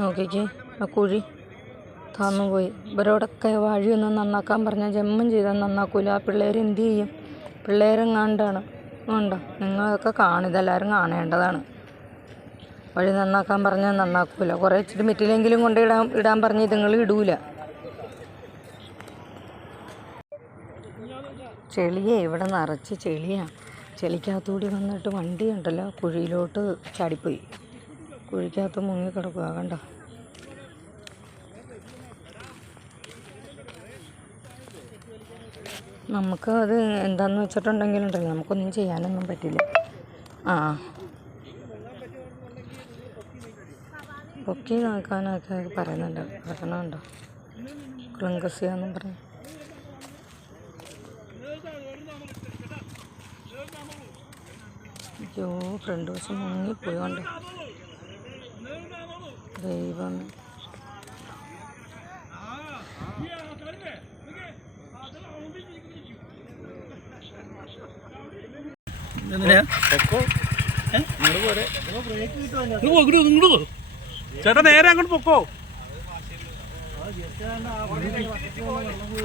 നോക്കിക്കേ ആ കുഴി താന്നു പോയി ഇവരോടൊക്കെ വഴിയൊന്ന് നന്നാക്കാൻ പറഞ്ഞാൽ ജന്മം ചെയ്താൽ നന്നാക്കൂല. ആ പിള്ളേർ എന്ത് ചെയ്യും? പിള്ളേരെങ്ങാണ്ടാണ്. ഉണ്ടോ നിങ്ങളൊക്കെ കാണും. എല്ലാവരും കാണേണ്ടതാണ്. വഴി നന്നാക്കാൻ പറഞ്ഞാൽ നന്നാക്കൂല. കുറേ ഇച്ചിരി മെറ്റിലെങ്കിലും കൊണ്ട് ഇടാൻ ഇടാൻ പറഞ്ഞ് ഇതുങ്ങൾ ഇടൂല. ചെളിയേ ഇവിടെ നിറച്ച് ചെളിയാണ് ചെളിക്കകത്തുകൂടി വന്നിട്ട് വണ്ടി ഉണ്ടല്ലോ കുഴിയിലോട്ട് ചാടിപ്പോയി. കുഴിക്കകത്ത് മുങ്ങിക്കിടക്കുക കണ്ടോ? നമുക്ക് അത് എന്താന്ന് വെച്ചിട്ടുണ്ടെങ്കിലുണ്ടല്ലോ നമുക്കൊന്നും ചെയ്യാനൊന്നും പറ്റില്ല. ആ. പൊക്കി നോക്കാനൊക്കെ പറയുന്നുണ്ട് പറയണുണ്ടോ ക്ലിങ്കസിയാന്നും പറഞ്ഞു അയ്യോ ഫ്രണ്ട് വശം മുങ്ങിപ്പോയോണ്ട് ദൈവം ചേട്ടാ നേരെ അങ്ങോട്ട് പൊക്കോ.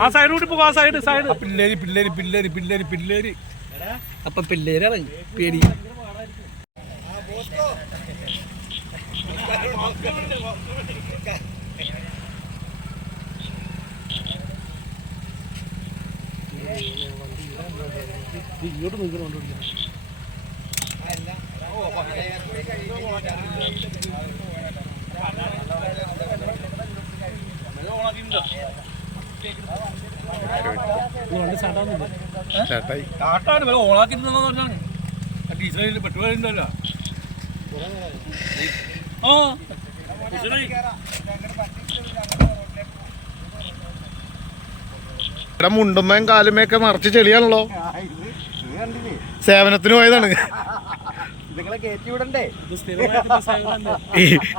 ആ സൈഡ് കൂടി പോകോ ആ സൈഡ് സൈഡ് പിള്ളേര് പിള്ളേര് പിള്ളേര് പിള്ളേര് പിള്ളേര്. അപ്പൊ പിള്ളേരാണ് പേടി. ഇങ്ങോട്ട് നിൽക്കണം വില ഓണാക്കിട്ടുണ്ടെന്ന് പറഞ്ഞാണ്. ഡീസലിൽ പെട്രോൾ ഉണ്ടല്ലോ ഇവിടെ മുണ്ടുമ്മയും കാലുമ്മയൊക്കെ മറിച്ച് ചെളിയാണല്ലോ. സേവനത്തിന് പോയതാണ്.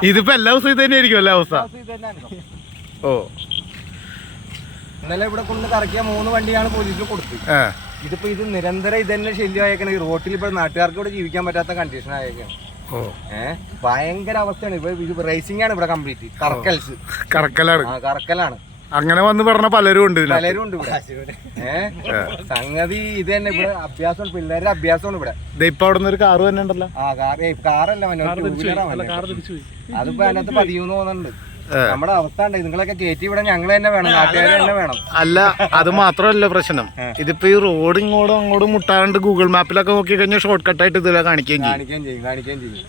ഇതിപ്പോ എല്ലാ ദിവസവും ഇത് തന്നെയായിരിക്കും എല്ലാ അവസ്ഥ? ഓ. ഇന്നലെ ഇവിടെ കൊണ്ട് കറക്കിയ മൂന്ന് വണ്ടിയാണ് പോലീസിൽ കൊടുത്തത് ഇതിപ്പോ ഇത് നിരന്തരം ഇത് തന്നെ ശല്യമായേക്കണ. ഈ റോട്ടിൽ ഇപ്പൊ നാട്ടുകാർക്ക് ഇവിടെ ജീവിക്കാൻ പറ്റാത്ത കണ്ടീഷൻ ആയേക്കാണ്. ഏഹ് ഭയങ്കര അവസ്ഥയാണ്. ഇപ്പൊ റേസിംഗ് ആണ് ഇവിടെ കംപ്ലീറ്റ് കറക്കൽസ്. കറക്കലാണ്. ആ കറക്കലാണ്. അങ്ങനെ വന്ന് പറഞ്ഞ പലരും ഉണ്ട് പലരും ഉണ്ട് ഇവിടെ. ഏഹ് സംഗതി ഇത് തന്നെ ഇവിടെ അഭ്യാസമാണ്. പിള്ളേരുടെ അഭ്യാസമാണ് ഇവിടെ. ദേ ഇപ്പൊ അവിടെ നിന്ന് ഒരു കാറ് തന്നെ ഉണ്ടല്ലോ ആ കാർ കാറല്ല കാറ് തിരിച്ചു പോയി. അല്ല വന്നത് കാറ് തിരിച്ചു പോയി. അതിപ്പോ അതിനകത്ത് പതിയൂന്ന് തോന്നുന്നുണ്ട്. നമ്മുടെ അവസ്ഥ ഉണ്ട് നിങ്ങളൊക്കെ കയറ്റി ഇവിടെ ഞങ്ങൾ തന്നെ വേണം നാട്ടുകാർ തന്നെ വേണം. അല്ല അത് മാത്രമല്ല പ്രശ്നം. ഇതിപ്പോ ഈ റോഡ് ഇങ്ങോട്ടും അങ്ങോട്ടും മുട്ടാണ്ട് ഗൂഗിൾ മാപ്പിലൊക്കെ നോക്കി കഴിഞ്ഞാൽ ഷോർട്ട് കട്ടായിട്ട് ഇതിലെ കാണിക്കുകയും കാണിക്കുകയും ചെയ്യും കാണിക്കുകയും ചെയ്യും.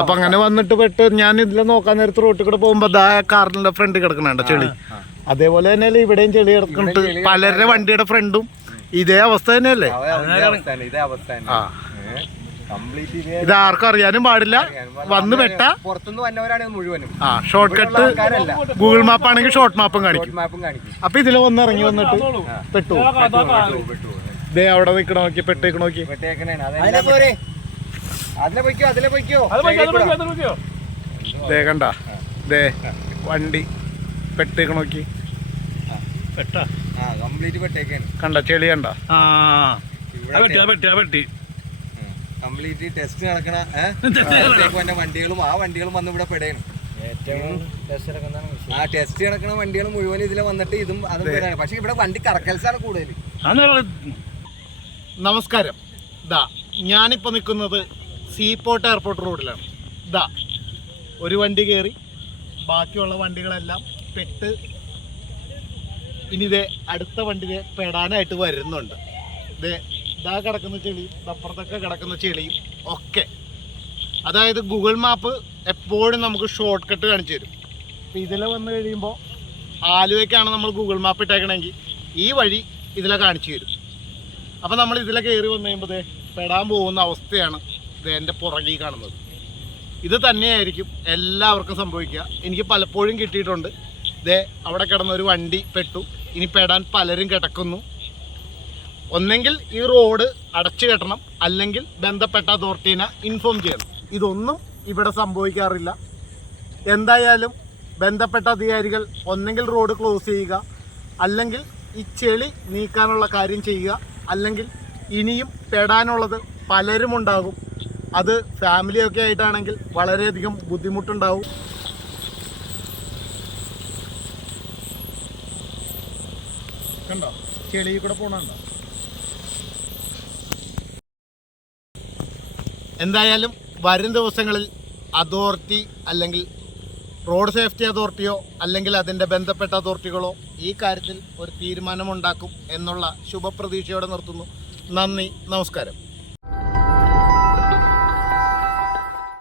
അപ്പൊ അങ്ങനെ വന്നിട്ട് പെട്ട് ഞാൻ ഇതിലെ നോക്കാൻ നേരത്ത് റോട്ടിൽ കൂടെ പോകുമ്പോ ദാ കാറിന്റെ ഫ്രണ്ട് കിടക്കണുണ്ട് ചെളി? അതേപോലെ തന്നെയല്ലേ ഇവിടെയും ചെളി കിടക്കുന്നുണ്ട് പലരുടെ വണ്ടിയുടെ ഫ്രണ്ടും ഇതേ അവസ്ഥ തന്നെയല്ലേ? ഇതേ അവസ്ഥ തന്നെ. ഇതേ ഇത് ആർക്കും അറിയാനും പാടില്ല. വന്ന് പെട്ട പുറത്തുനിന്ന് വന്നവരാണ് മുഴുവനും. ആ ഷോർട്ട് കട്ട് ഗൂഗിൾ മാപ്പ് ആണെങ്കിൽ ഷോർട്ട് മാപ്പും കാണിക്കും. റോഡ് മാപ്പും കാണിക്കും. അപ്പൊ ഇതിൽ വന്ന് ഇറങ്ങി വന്നിട്ട് പെട്ടു. ദേ അവിടെ നിക്കണ നോക്കി പെട്ടേക്ക് നോക്കി. അതിലെ പൊയ്ക്കോ അതിലെ പൊയ്ക്കോ. ദേ കണ്ട? ദേ വണ്ടി. പെട്ടേക്ക് നോക്കി. പെട്ടാ. ആ കംപ്ലീറ്റ് പെട്ടേക്കാണ്. കണ്ട ചെളി കണ്ട? ആ. പെട്ടി, പെട്ടി. കംപ്ലീറ്റ് ടെസ്റ്റ് നടക്കണ ഏഹ് വണ്ടികളും ആ വണ്ടികളും വന്ന് ഇവിടെ പെടയാണ് ആ ടെസ്റ്റ് നടക്കണ വണ്ടികൾ മുഴുവൻ ഇതിലെ വന്നിട്ട് ഇതും അതും പെടാണ്. പക്ഷെ ഇവിടെ വണ്ടി കറക്കൽസാണ് കൂടുതൽ നമസ്കാരം. ദാ ഞാനിപ്പോൾ നിൽക്കുന്നത് സീപോർട്ട് എയർപോർട്ട് റോഡിലാണ്. ദാ ഒരു വണ്ടി കയറി ബാക്കിയുള്ള വണ്ടികളെല്ലാം പെട്ട് ഇനി ഇതേ അടുത്ത വണ്ടിയെ പെടാനായിട്ട് വരുന്നുണ്ട്. ദേ ഇതാ കിടക്കുന്ന ചെളിയും അപ്പുറത്തൊക്കെ കിടക്കുന്ന ചെളിയും ഒക്കെ. അതായത് ഗൂഗിൾ മാപ്പ് എപ്പോഴും നമുക്ക് ഷോർട്ട് കട്ട് കാണിച്ചു തരും. അപ്പോൾ ഇതിലെ വന്നു കഴിയുമ്പോൾ ആലുവയ്ക്കാണ് നമ്മൾ ഗൂഗിൾ മാപ്പ് ഇട്ടേക്കണമെങ്കിൽ ഈ വഴി ഇതിലെ കാണിച്ചു തരും. അപ്പോൾ നമ്മൾ ഇതിലെ കയറി വന്നു കഴിയുമ്പോൾ പെടാൻ പോകുന്ന അവസ്ഥയാണ് ഇത് എന്റെ പുറകിൽ കാണുന്നത്. ഇത് തന്നെയായിരിക്കും എല്ലാവർക്കും സംഭവിക്കുക. എനിക്ക് പലപ്പോഴും കിട്ടിയിട്ടുണ്ട്. ദേ അവിടെ കിടന്ന ഒരു വണ്ടി പെട്ടു. ഇനി പെടാൻ പലരും കിടക്കുന്നു. ഒന്നെങ്കിൽ ഈ റോഡ് അടച്ചു കെട്ടണം അല്ലെങ്കിൽ ബന്ധപ്പെട്ട അതോറിറ്റീനെ ഇൻഫോം ചെയ്യണം. ഇതൊന്നും ഇവിടെ സംഭവിക്കാറില്ല. എന്തായാലും ബന്ധപ്പെട്ട അധികാരികൾ ഒന്നെങ്കിൽ റോഡ് ക്ലോസ് ചെയ്യുക അല്ലെങ്കിൽ ഈ ചെളി നീക്കാനുള്ള കാര്യം ചെയ്യുക അല്ലെങ്കിൽ ഇനിയും പെടാനുള്ളത് പലരും ഉണ്ടാകും അത് ഫാമിലിയൊക്കെ ആയിട്ടാണെങ്കിൽ വളരെയധികം ബുദ്ധിമുട്ടുണ്ടാവും. കണ്ടോ? ചെളിയിൽ കൂടെ പോകണുണ്ടോ എന്തായാലും വരും ദിവസങ്ങളിൽ അതോറിറ്റി അല്ലെങ്കിൽ റോഡ് സേഫ്റ്റി അതോറിറ്റിയോ അല്ലെങ്കിൽ അതിന്റെ ബന്ധപ്പെട്ട അതോറിറ്റികളോ ഈ കാര്യത്തിൽ ഒരു തീരുമാനമുണ്ടാക്കും എന്നുള്ള ശുഭപ്രതീക്ഷയോടെ നിർത്തുന്നു. നന്ദി നമസ്കാരം.